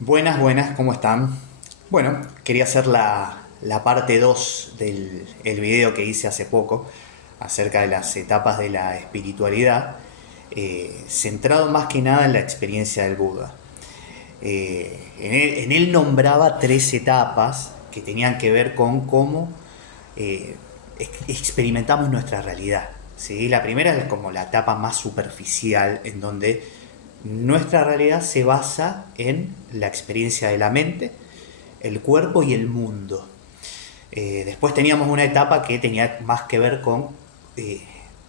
Buenas, buenas, ¿cómo están? Bueno, quería hacer la parte 2 del el video que hice hace poco acerca de las etapas de la espiritualidad, centrado más que nada en la experiencia del Buda. En él nombraba tres etapas que tenían que ver con cómo experimentamos nuestra realidad. ¿Sí? La primera es como la etapa más superficial, en donde nuestra realidad se basa en la experiencia de la mente, el cuerpo y el mundo. Después teníamos una etapa que tenía más que ver con eh,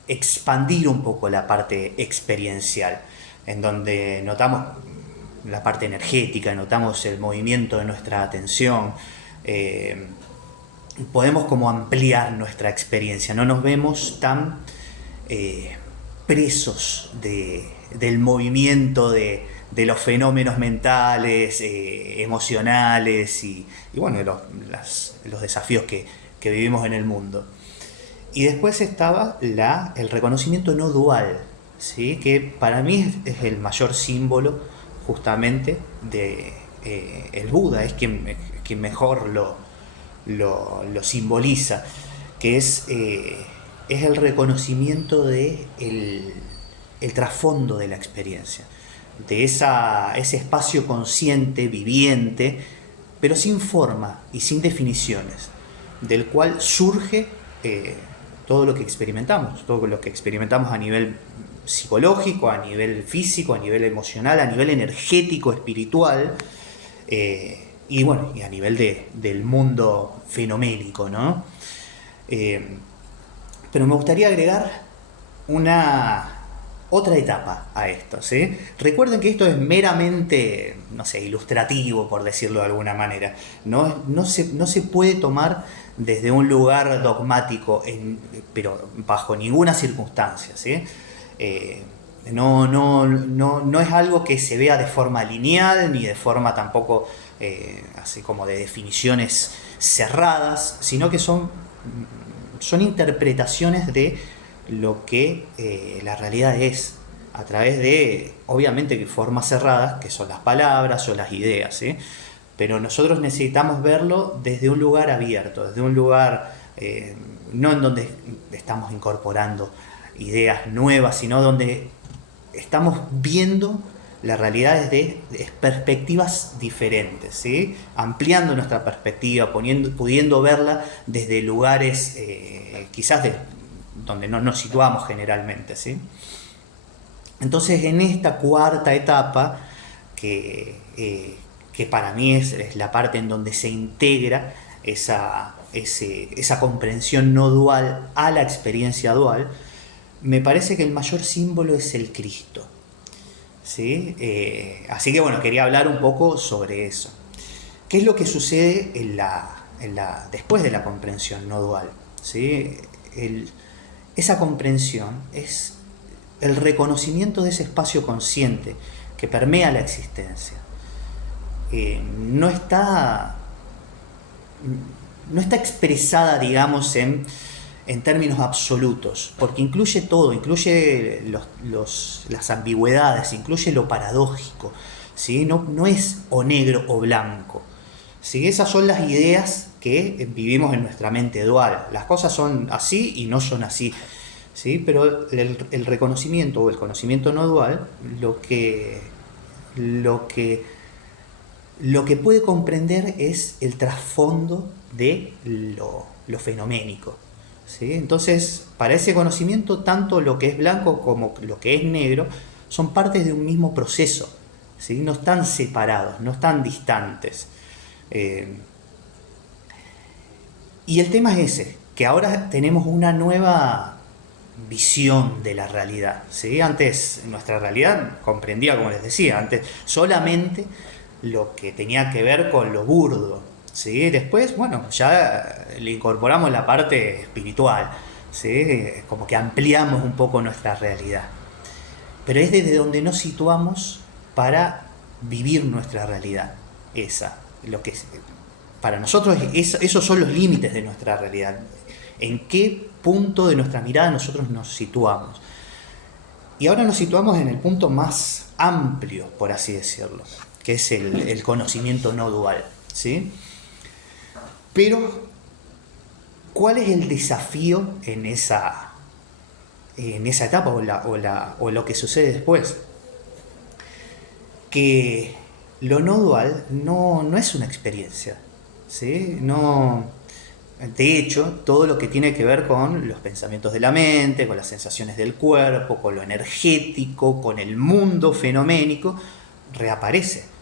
expandir un poco la parte experiencial, en donde notamos la parte energética, notamos el movimiento de nuestra atención, eh, podemos como ampliar nuestra experiencia, no nos vemos tan eh, presos del movimiento de los fenómenos mentales, emocionales y bueno, los desafíos que vivimos en el mundo. Y después estaba el reconocimiento no dual, ¿sí? Que para mí es el mayor símbolo justamente de el Buda, es quien mejor lo simboliza, que es el reconocimiento de el trasfondo de la experiencia, de ese espacio consciente, viviente, pero sin forma y sin definiciones, del cual surge todo lo que experimentamos, todo lo que experimentamos a nivel psicológico, a nivel físico, a nivel emocional, a nivel energético, espiritual, y bueno, y a nivel del mundo fenoménico, ¿no? Eh, pero me gustaría agregar una otra etapa a esto, ¿sí? Recuerden que esto es meramente, no sé, ilustrativo, por decirlo de alguna manera. No se puede tomar desde un lugar dogmático, pero bajo ninguna circunstancia, ¿sí? Eh, no es algo que se vea de forma lineal, ni de forma tampoco así como de definiciones cerradas, sino que son interpretaciones de lo que la realidad es, a través de, obviamente, formas cerradas, que son las palabras o las ideas, ¿sí? Pero nosotros necesitamos verlo desde un lugar abierto, desde un lugar no en donde estamos incorporando ideas nuevas, sino donde estamos viendo la realidad desde perspectivas diferentes, ¿sí? Ampliando nuestra perspectiva, pudiendo verla desde lugares quizás donde no nos situamos generalmente, ¿sí? Entonces, en esta cuarta etapa, que para mí es la parte en donde se integra esa comprensión no dual a la experiencia dual, me parece que el mayor símbolo es el Cristo, ¿sí? Así que bueno, quería hablar un poco sobre eso. ¿Qué es lo que sucede después de la comprensión no dual? ¿Sí? Esa comprensión es el reconocimiento de ese espacio consciente que permea la existencia. No está no está expresada, digamos, en términos absolutos, porque incluye todo, incluye las ambigüedades, incluye lo paradójico, ¿sí? No es o negro o blanco, ¿sí? Esas son las ideas que vivimos en nuestra mente dual. Las cosas son así y no son así, ¿sí? Pero el reconocimiento o el conocimiento no dual lo que lo que puede comprender es el trasfondo de lo fenoménico, ¿sí? Entonces, para ese conocimiento, tanto lo que es blanco como lo que es negro son partes de un mismo proceso, ¿sí? No están separados, no están distantes. Eh, y el tema es ese, que ahora tenemos una nueva visión de la realidad, ¿sí? Antes nuestra realidad comprendía, como les decía, antes solamente lo que tenía que ver con lo burdo, ¿sí? Después, bueno, ya le incorporamos la parte espiritual, ¿sí? Como que ampliamos un poco nuestra realidad. Pero es desde donde nos situamos para vivir nuestra realidad, esa, lo que para nosotros esos son los límites de nuestra realidad. ¿En qué punto de nuestra mirada nosotros nos situamos? Y ahora nos situamos en el punto más amplio, por así decirlo, que es el conocimiento no dual, ¿sí? Pero, ¿cuál es el desafío en esa etapa o lo que sucede después? Que lo no dual no es una experiencia, ¿sí? De hecho, todo lo que tiene que ver con los pensamientos de la mente, con las sensaciones del cuerpo, con lo energético, con el mundo fenoménico, reaparece,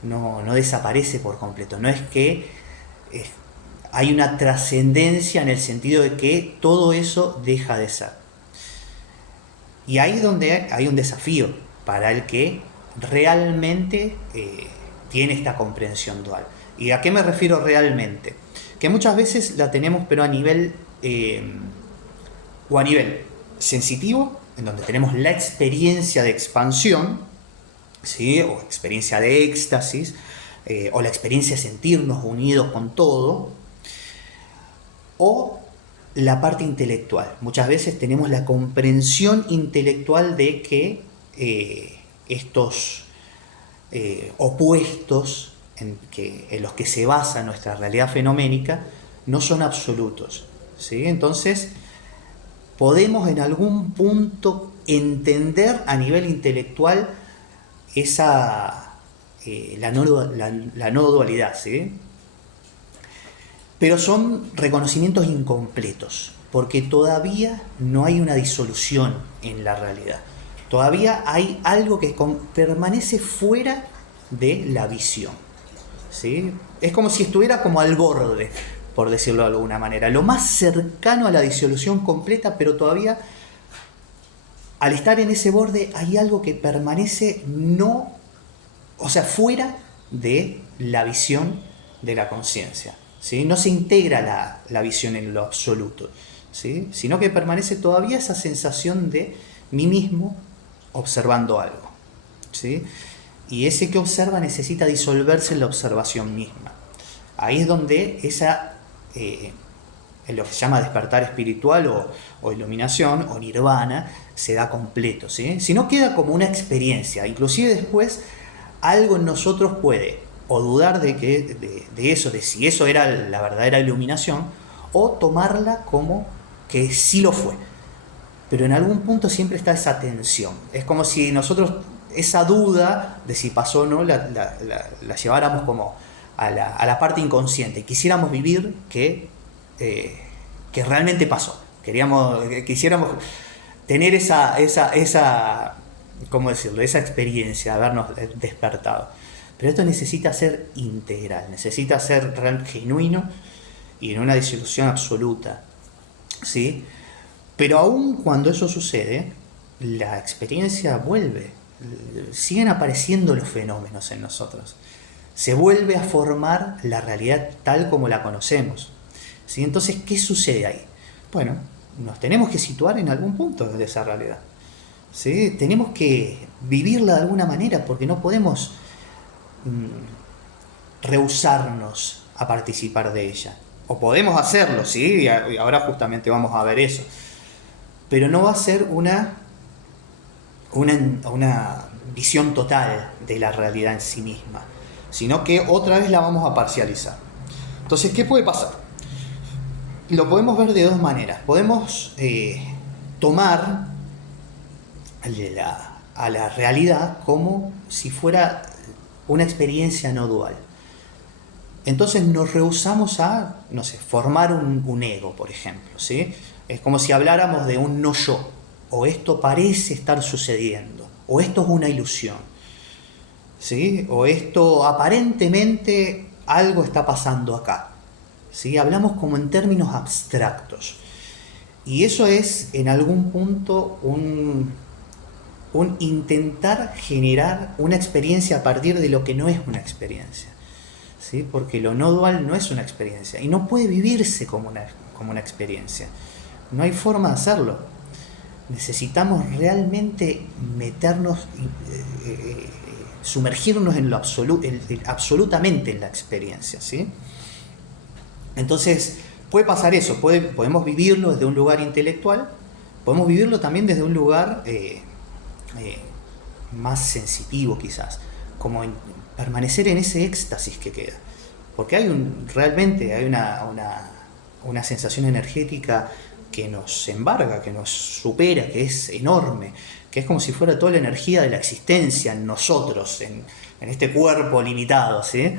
no desaparece por completo. No es que hay una trascendencia en el sentido de que todo eso deja de ser. Y ahí es donde hay un desafío para el que realmente tiene esta comprensión dual. ¿Y a qué me refiero realmente? Que muchas veces la tenemos, pero a nivel sensitivo, en donde tenemos la experiencia de expansión, ¿sí? O experiencia de éxtasis, o la experiencia de sentirnos unidos con todo, o la parte intelectual. Muchas veces tenemos la comprensión intelectual de que estos opuestos en los que se basa nuestra realidad fenoménica no son absolutos, ¿sí? Entonces, podemos en algún punto entender a nivel intelectual la no dualidad, ¿sí? Pero son reconocimientos incompletos, porque todavía no hay una disolución en la realidad. Todavía hay algo que permanece fuera de la visión, ¿sí? Es como si estuviera como al borde, por decirlo de alguna manera, lo más cercano a la disolución completa, pero todavía al estar en ese borde hay algo que permanece fuera de la visión de la conciencia, ¿sí? No se integra la visión en lo absoluto, ¿sí? Sino que permanece todavía esa sensación de mí mismo observando algo, ¿sí? Y ese que observa necesita disolverse en la observación misma. Ahí es donde en lo que se llama despertar espiritual o iluminación o nirvana se da completo, ¿sí? Si no, queda como una experiencia. Inclusive después algo en nosotros puede o dudar de eso, de si eso era la verdadera iluminación, o tomarla como que sí lo fue. Pero en algún punto siempre está esa tensión. Es como si nosotros esa duda de si pasó o no la lleváramos como a la parte inconsciente. Quisiéramos vivir que realmente pasó. Quisiéramos tener esa ¿cómo decirlo? Esa experiencia, habernos despertado. Pero esto necesita ser integral, necesita ser genuino y en una disolución absoluta, ¿sí? Pero aún cuando eso sucede, la experiencia vuelve. Siguen apareciendo los fenómenos en nosotros. Se vuelve a formar la realidad tal como la conocemos, ¿sí? Entonces, ¿qué sucede ahí? Bueno, nos tenemos que situar en algún punto de esa realidad, ¿sí? Tenemos que vivirla de alguna manera, porque no podemos rehusarnos a participar de ella. O podemos hacerlo, ¿sí? Y ahora justamente vamos a ver eso. Pero no va a ser una visión total de la realidad en sí misma, sino que otra vez la vamos a parcializar. Entonces, ¿qué puede pasar? Lo podemos ver de dos maneras. Podemos tomar a la realidad como si fuera una experiencia no dual. Entonces nos rehusamos a, formar un ego, por ejemplo, ¿sí? Es como si habláramos de un no yo, o esto parece estar sucediendo, o esto es una ilusión, ¿sí? O esto aparentemente algo está pasando acá, ¿sí? Hablamos como en términos abstractos. Y eso es en algún punto un intentar generar una experiencia a partir de lo que no es una experiencia, ¿sí? Porque lo no dual no es una experiencia y no puede vivirse como una experiencia. No hay forma de hacerlo. Necesitamos realmente meternos, sumergirnos en lo absolutamente en la experiencia, ¿sí? Entonces, puede pasar eso, podemos vivirlo desde un lugar intelectual, podemos vivirlo también desde un lugar más sensitivo quizás, como permanecer en ese éxtasis que queda. Porque realmente hay una sensación energética que nos embarga, que nos supera, que es enorme, que es como si fuera toda la energía de la existencia en nosotros, en este cuerpo limitado, ¿sí?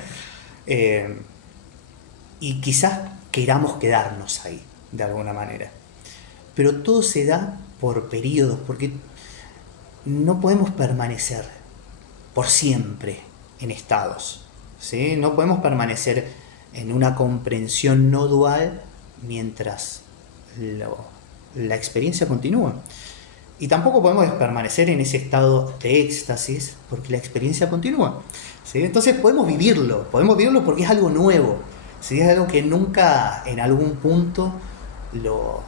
Y quizás queramos quedarnos ahí, de alguna manera. Pero todo se da por periodos, porque no podemos permanecer por siempre en estados, ¿sí? No podemos permanecer en una comprensión no dual mientras la experiencia continúa. Y tampoco podemos permanecer en ese estado de éxtasis porque la experiencia continúa, ¿sí? Entonces podemos vivirlo porque es algo nuevo, ¿sí? Es algo que nunca en algún punto lo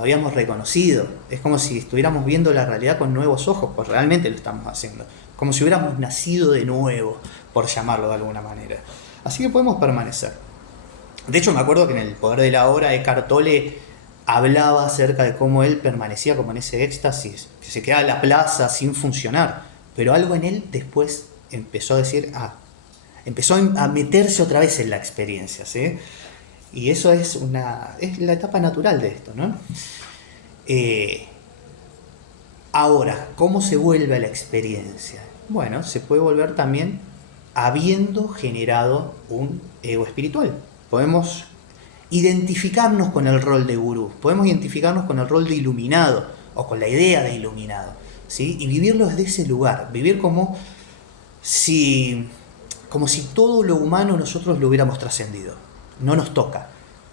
habíamos reconocido. Es como si estuviéramos viendo la realidad con nuevos ojos, pues realmente lo estamos haciendo. Como si hubiéramos nacido de nuevo, por llamarlo de alguna manera. Así que podemos permanecer. De hecho, me acuerdo que en El Poder de la Hora, Eckhart Tolle hablaba acerca de cómo él permanecía como en ese éxtasis, que se quedaba en la plaza sin funcionar. Pero algo en él después empezó a decir, empezó a meterse otra vez en la experiencia, ¿sí? Y eso es la etapa natural de esto, ¿no? Ahora, ¿cómo se vuelve a la experiencia? Bueno, se puede volver también habiendo generado un ego espiritual. Podemos identificarnos con el rol de gurú, podemos identificarnos con el rol de iluminado o con la idea de iluminado, ¿sí? Y vivirlo desde ese lugar, vivir como si todo lo humano nosotros lo hubiéramos trascendido. No nos toca,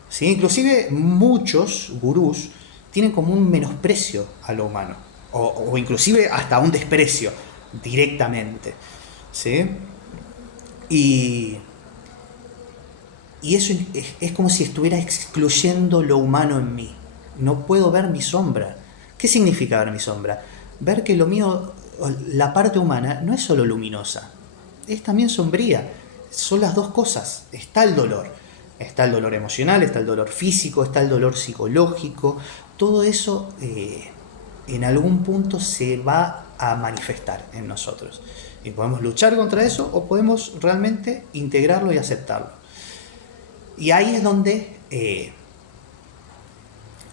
¿sí? Inclusive muchos gurús tienen como un menosprecio a lo humano, o inclusive hasta un desprecio directamente, ¿sí? Y eso es como si estuviera excluyendo lo humano en mí. No puedo ver mi sombra. ¿Qué significa ver mi sombra? Ver que lo mío, la parte humana, no es solo luminosa, es también sombría. Son las dos cosas. Está el dolor emocional, está el dolor físico, está el dolor psicológico. Todo eso en algún punto se va a manifestar en nosotros. Y podemos luchar contra eso o podemos realmente integrarlo y aceptarlo. Y ahí es donde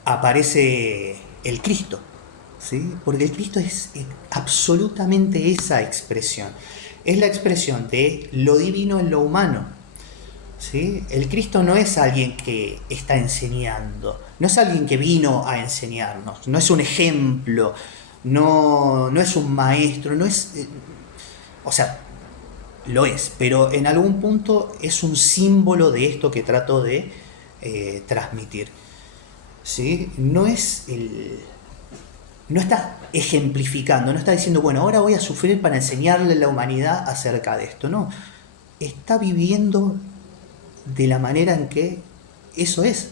aparece el Cristo, ¿sí? Porque el Cristo es absolutamente esa expresión. Es la expresión de lo divino en lo humano, ¿sí? El Cristo no es alguien que está enseñando, no es alguien que vino a enseñarnos, no es un ejemplo, no es un maestro, no es... o sea, lo es, pero en algún punto es un símbolo de esto que trato de transmitir, ¿sí? No está ejemplificando, no está diciendo, bueno, ahora voy a sufrir para enseñarle a la humanidad acerca de esto. No, está viviendo de la manera en que eso es,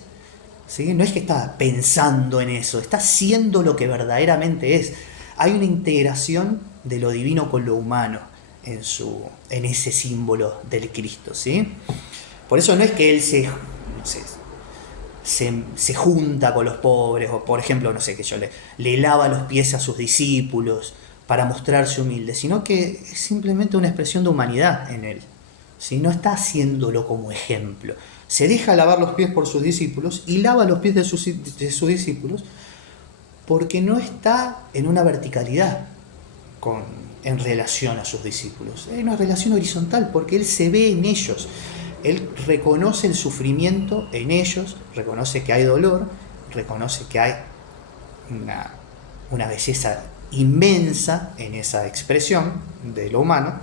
¿sí? No es que está pensando en eso, está siendo lo que verdaderamente es. Hay una integración de lo divino con lo humano en ese símbolo del Cristo, ¿sí? Por eso no es que él se junta con los pobres, o por ejemplo, no sé, que yo le lava los pies a sus discípulos para mostrarse humilde, sino que es simplemente una expresión de humanidad en él, ¿sí? No está haciéndolo como ejemplo. Se deja lavar los pies por sus discípulos y lava los pies de sus discípulos porque no está en una verticalidad en relación a sus discípulos. Hay una relación horizontal porque él se ve en ellos. Él reconoce el sufrimiento en ellos, reconoce que hay dolor, reconoce que hay una belleza inmensa en esa expresión de lo humano.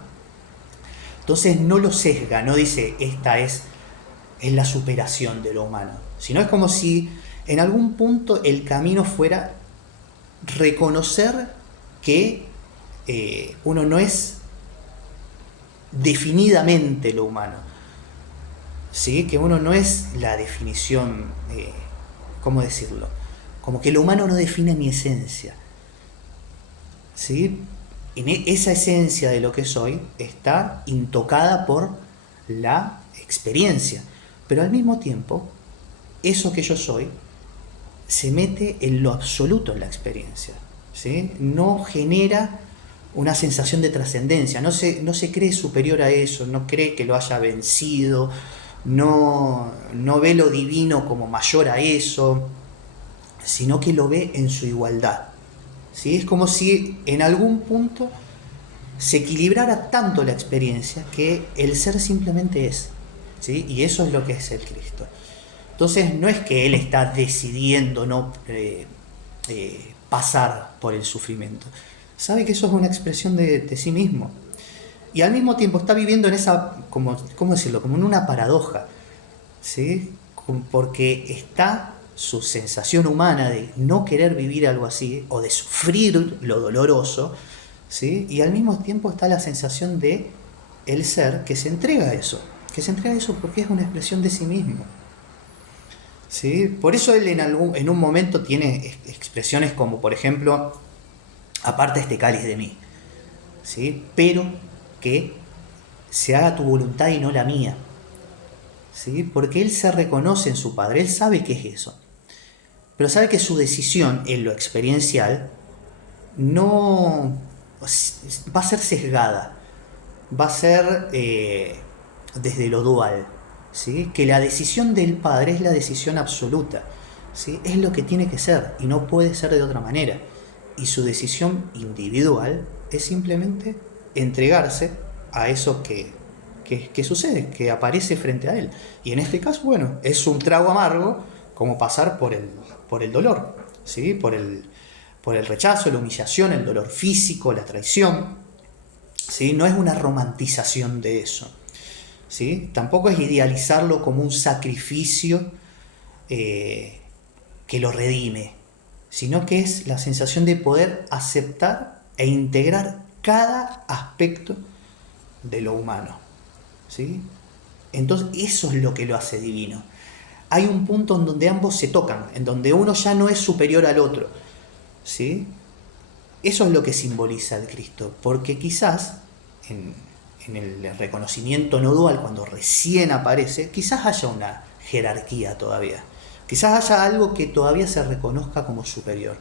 Entonces no lo sesga, no dice esta es la superación de lo humano, sino es como si en algún punto el camino fuera reconocer que uno no es definidamente lo humano, ¿sí? Que uno no es la definición, ¿cómo decirlo? Como que lo humano no define mi esencia, ¿sí? En esa esencia de lo que soy está intocada por la experiencia, pero al mismo tiempo eso que yo soy se mete en lo absoluto en la experiencia, ¿sí? No genera una sensación de trascendencia, no se cree superior a eso, no cree que lo haya vencido, no ve lo divino como mayor a eso, sino que lo ve en su igualdad. ¿Sí? Es como si en algún punto se equilibrara tanto la experiencia que el ser simplemente es. ¿Sí? Y eso es lo que es el Cristo. Entonces no es que Él está decidiendo no pasar por el sufrimiento. Sabe que eso es una expresión de sí mismo. Y al mismo tiempo está viviendo en esa, ¿cómo decirlo? Como en una paradoja. ¿Sí? Porque está su sensación humana de no querer vivir algo así, o de sufrir lo doloroso, ¿sí? Y al mismo tiempo está la sensación de el ser que se entrega a eso. Que se entrega a eso porque es una expresión de sí mismo. ¿Sí? Por eso él en un momento tiene expresiones como, por ejemplo, aparta este cáliz de mí, ¿sí? Pero que se haga tu voluntad y no la mía. ¿Sí? Porque él se reconoce en su Padre, él sabe qué es eso. Pero sabe que su decisión en lo experiencial no va a ser sesgada, va a ser desde lo dual, ¿sí? Que la decisión del Padre es la decisión absoluta, ¿sí? Es lo que tiene que ser y no puede ser de otra manera. Y su decisión individual es simplemente entregarse a eso que sucede, que aparece frente a él. Y en este caso, bueno, es un trago amargo como pasar por el dolor, ¿sí? Por el rechazo, la humillación, el dolor físico, la traición. ¿Sí? No es una romantización de eso. ¿Sí? Tampoco es idealizarlo como un sacrificio que lo redime, sino que es la sensación de poder aceptar e integrar cada aspecto de lo humano. ¿Sí? Entonces eso es lo que lo hace divino. Hay un punto en donde ambos se tocan, en donde uno ya no es superior al otro. ¿Sí? Eso es lo que simboliza el Cristo, porque quizás en el reconocimiento no dual, cuando recién aparece, quizás haya una jerarquía todavía. Quizás haya algo que todavía se reconozca como superior,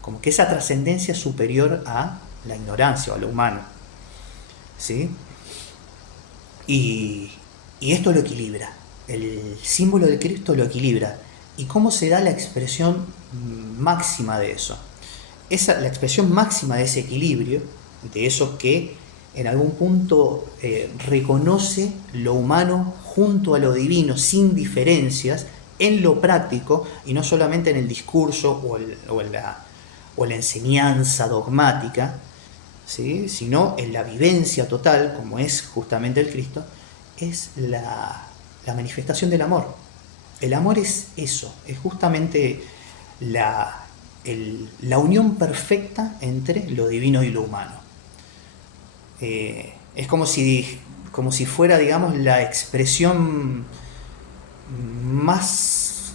como que esa trascendencia es superior a la ignorancia o a lo humano. ¿Sí? Y esto lo equilibra. El símbolo del Cristo lo equilibra. ¿Y cómo se da la expresión máxima de eso? La expresión máxima de ese equilibrio, de eso que en algún punto reconoce lo humano junto a lo divino, sin diferencias, en lo práctico, y no solamente en el discurso o en la enseñanza dogmática, ¿sí? Sino en la vivencia total, como es justamente el Cristo, es la manifestación del amor. El amor es eso, es justamente la unión perfecta entre lo divino y lo humano. Es como si fuera, digamos, la expresión más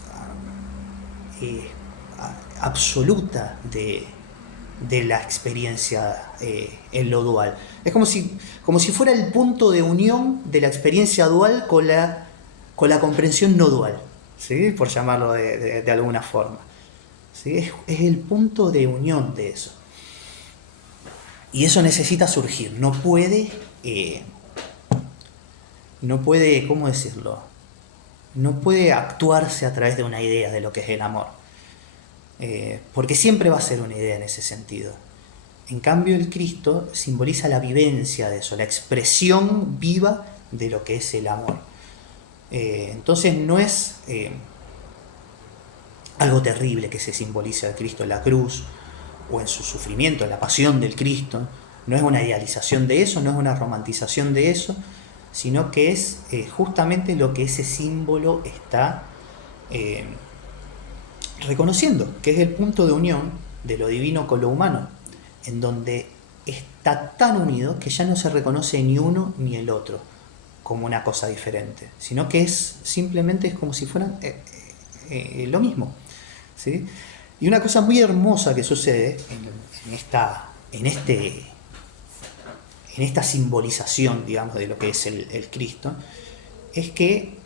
absoluta de la experiencia en lo dual. Es como si fuera el punto de unión de la experiencia dual con la comprensión no dual, ¿sí? Por llamarlo de alguna forma. ¿Sí? Es el punto de unión de eso. Y eso necesita surgir. No puede, ¿cómo decirlo? No puede actuarse a través de una idea de lo que es el amor. Porque siempre va a ser una idea en ese sentido. En cambio, el Cristo simboliza la vivencia de eso, la expresión viva de lo que es el amor. Entonces no es algo terrible que se simboliza el Cristo en la cruz o en su sufrimiento, en la pasión del Cristo. No es una idealización de eso, no es una romantización de eso, sino que es justamente lo que ese símbolo está reconociendo, que es el punto de unión de lo divino con lo humano, en donde está tan unido que ya no se reconoce ni uno ni el otro como una cosa diferente, sino que simplemente es como si fueran lo mismo. ¿Sí? Y una cosa muy hermosa que sucede en esta simbolización, digamos, de lo que es el Cristo, es que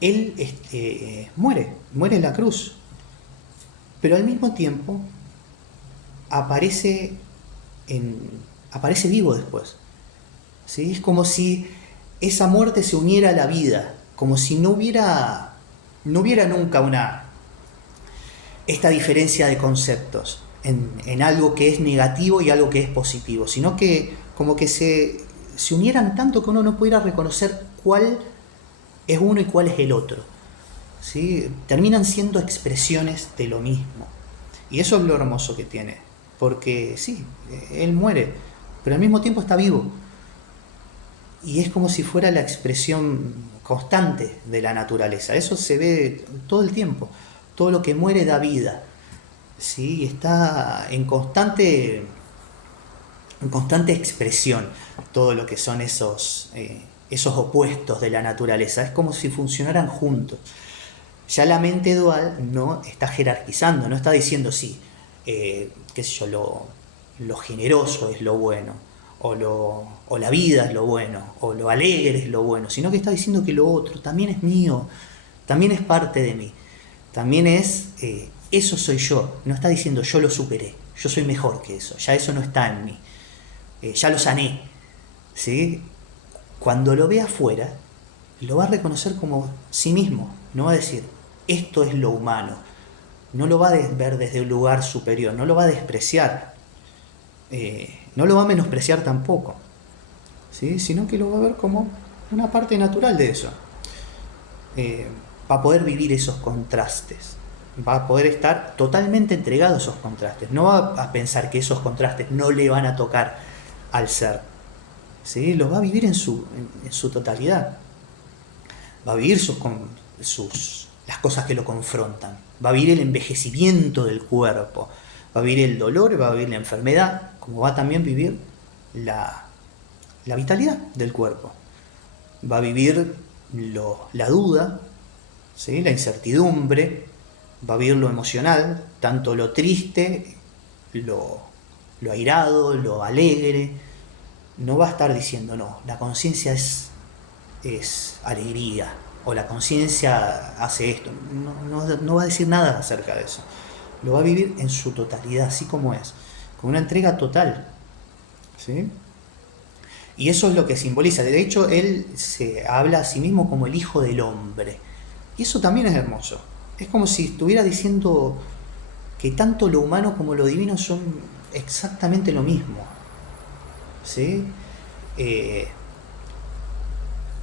Él muere en la cruz, pero al mismo tiempo aparece aparece vivo después. ¿Sí? Es como si esa muerte se uniera a la vida, como si no hubiera nunca esta diferencia de conceptos en algo que es negativo y algo que es positivo, sino que como que se unieran tanto que uno no pudiera reconocer cuál es uno y cuál es el otro. ¿Sí? Terminan siendo expresiones de lo mismo. Y eso es lo hermoso que tiene, porque sí, él muere, pero al mismo tiempo está vivo. Y es como si fuera la expresión constante de la naturaleza. Eso se ve todo el tiempo. Todo lo que muere da vida. ¿Sí? Está en constante expresión todo lo que son esos opuestos de la naturaleza. Es como si funcionaran juntos. Ya la mente dual no está jerarquizando, no está diciendo sí, qué sé yo, lo generoso es lo bueno, o la vida es lo bueno, o lo alegre es lo bueno, sino que está diciendo que lo otro también es mío, también es parte de mí, también es, eso soy yo, no está diciendo yo lo superé, yo soy mejor que eso, ya eso no está en mí, ya lo sané, ¿sí? Cuando lo ve afuera, lo va a reconocer como sí mismo, no va a decir esto es lo humano, no lo va a ver desde un lugar superior, no lo va a despreciar, no lo va a menospreciar tampoco, ¿sí? Sino que lo va a ver como una parte natural de eso. Va a poder vivir esos contrastes, va a poder estar totalmente entregado a esos contrastes, no va a pensar que esos contrastes no le van a tocar al ser, ¿sí? Los va a vivir en su totalidad, va a vivir las cosas que lo confrontan, va a vivir el envejecimiento del cuerpo, va a vivir el dolor, va a vivir la enfermedad, como va a también vivir la vitalidad del cuerpo, va a vivir la duda, ¿sí? La incertidumbre, va a vivir lo emocional, tanto lo triste, lo airado, lo alegre. No va a estar diciendo, no, la conciencia es alegría, o la conciencia hace esto. No va a decir nada acerca de eso. Lo va a vivir en su totalidad, así como es, con una entrega total, ¿sí? Y eso es lo que simboliza. De hecho, él se habla a sí mismo como el Hijo del Hombre. Y eso también es hermoso. Es como si estuviera diciendo que tanto lo humano como lo divino son exactamente lo mismo, ¿sí?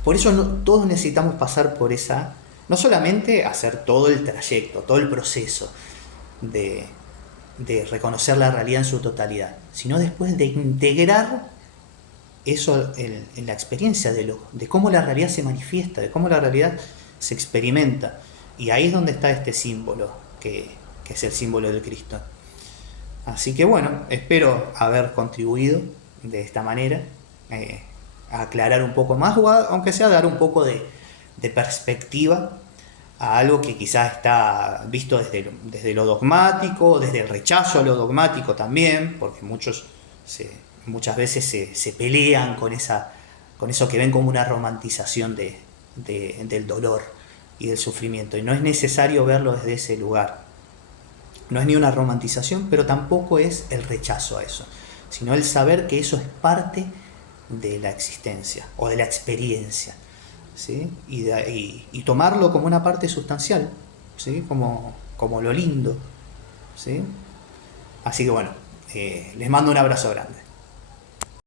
Por eso todos necesitamos pasar por esa, no solamente hacer todo el trayecto, todo el proceso de reconocer la realidad en su totalidad, sino después de integrar eso en la experiencia de cómo la realidad se manifiesta, de cómo la realidad se experimenta. Y ahí es donde está este símbolo, que es el símbolo del Cristo. Así que bueno, espero haber contribuido de esta manera a aclarar un poco más, o aunque sea dar un poco de perspectiva a algo que quizás está visto desde lo dogmático, desde el rechazo a lo dogmático también, porque muchas veces se pelean con eso que ven como una romantización del dolor y del sufrimiento, y no es necesario verlo desde ese lugar. No es ni una romantización, pero tampoco es el rechazo a eso, sino el saber que eso es parte de la existencia o de la experiencia, ¿sí? Y tomarlo como una parte sustancial, ¿sí? Como lo lindo, ¿sí? Así que bueno, les mando un abrazo grande.